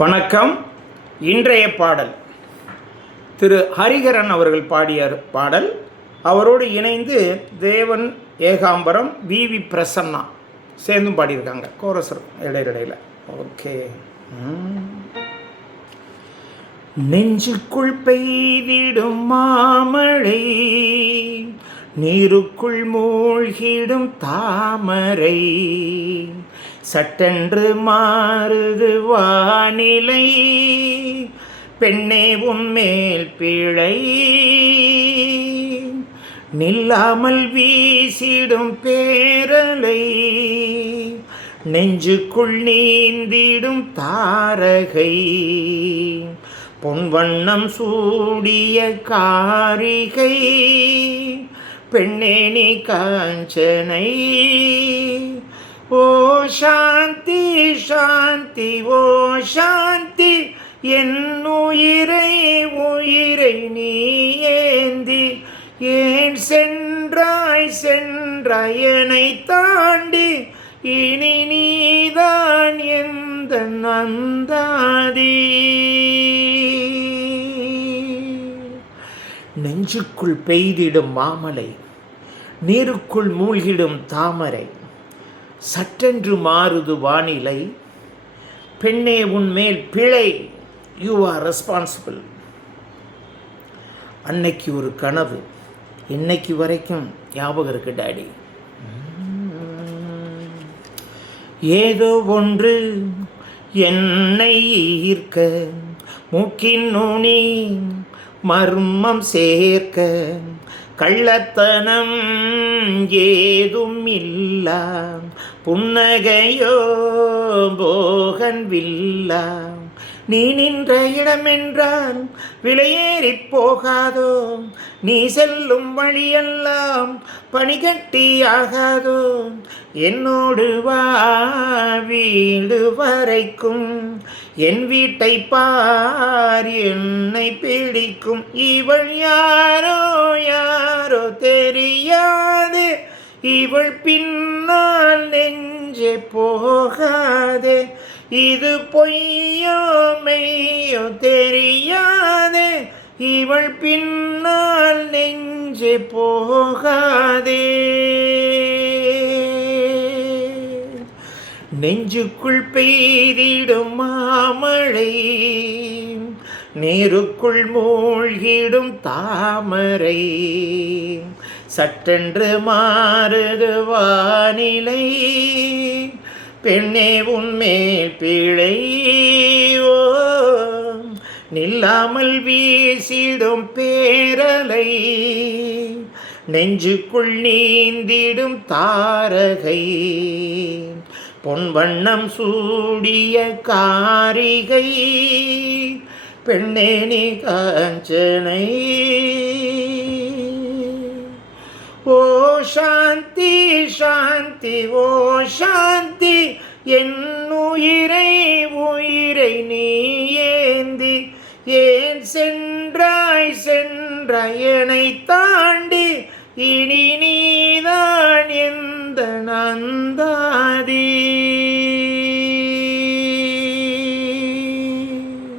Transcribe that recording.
வணக்கம். இன்றைய பாடல் திரு ஹரிஹரன் அவர்கள் பாடிய பாடல். அவரோடு இணைந்து தேவன் ஏகாம்பரம், வி பிரசன்னா சேர்ந்தும் பாடியிருக்காங்க. கோரஸ் இடையிடையில். ஓகே. நெஞ்சுக்குள் பெய்திடும் மாமழை, நீருக்குள் மூழ்கிடும் தாமரை, சட்டென்று மாறுது வானிலை, பெண்ணே உன்மேல் பிழை, நில்லாமல் வீசிடும் பேரலை, நெஞ்சுக்குள் நீந்திடும் தாரகை, பொன்வண்ணம் சூடிய காரிகை, பெண்ணே நீ காஞ்சனை. ஓ சாந்தி சாந்தி ஓ சாந்தி, என் உயிரை உயிரை நீ ஏந்தி, ஏன் சென்றாய் சென்றாய் என்னை தாண்டி, இனி நீதான் எந்த நந்தாதி. நெஞ்சுக்குள் பெய்திடும் மாமலை, நீருக்குள் மூழ்கிடும் தாமரை, சட்டென்று மாறுது வானிலை, பெண்ணே உன்மேல் பிழை, யூ ஆர் ரெஸ்பான்சிபிள். அன்னைக்கு ஒரு கனவு, இன்னைக்கு வரைக்கும் ஞாபகம் இருக்கு டாடி. ஏதோ ஒன்று என்னை ஈர்க்க, மூக்கின் நுனி மர்மம் சேர்க்க, கள்ளத்தனம் ஏதும் இல்ல, புன்னகையோ போகன் வில்லா, நீ நின்ற இடமென்றால் விலையேறி போகாதோ, நீ செல்லும் வழியெல்லாம் பனிகட்டியாகாதோ, என்னோடு வா வீடு வரைக்கும், என் வீட்டை பார் என்னை பிடிக்கும், இவள் யாரோ யாரோ தெரியாது, இவள் பின்னால் நெஞ்சே போகாதே, இது பொய்யோ மெய்யோ தெரியாதே, இவள் பின்னால் நெஞ்சே போகாதே. நெஞ்சுக்குள் பெய்திடும் மாமழை, நீருக்குள் மூழ்கிடும் தாமரை, சட்டென்று மாறுது வானிலை, பெண்ணே உன்மேல் பிழை, ஓ நில்லாமல் வீசிடும் பேரலை, நெஞ்சுக்குள் நீந்திடும் தாரகை, பொன்வண்ணம் சூடிய காரிகை, பெண்ணே நீ காஞ்சனை. ஓ சாந்தி சாந்தி ஓ சாந்தி, என் உயிரை உயிரை நீ ஏந்தி, ஏன் சென்றாய் சென்றாய் என்னை தாண்டி, இனி நீதான் எந்த நந்த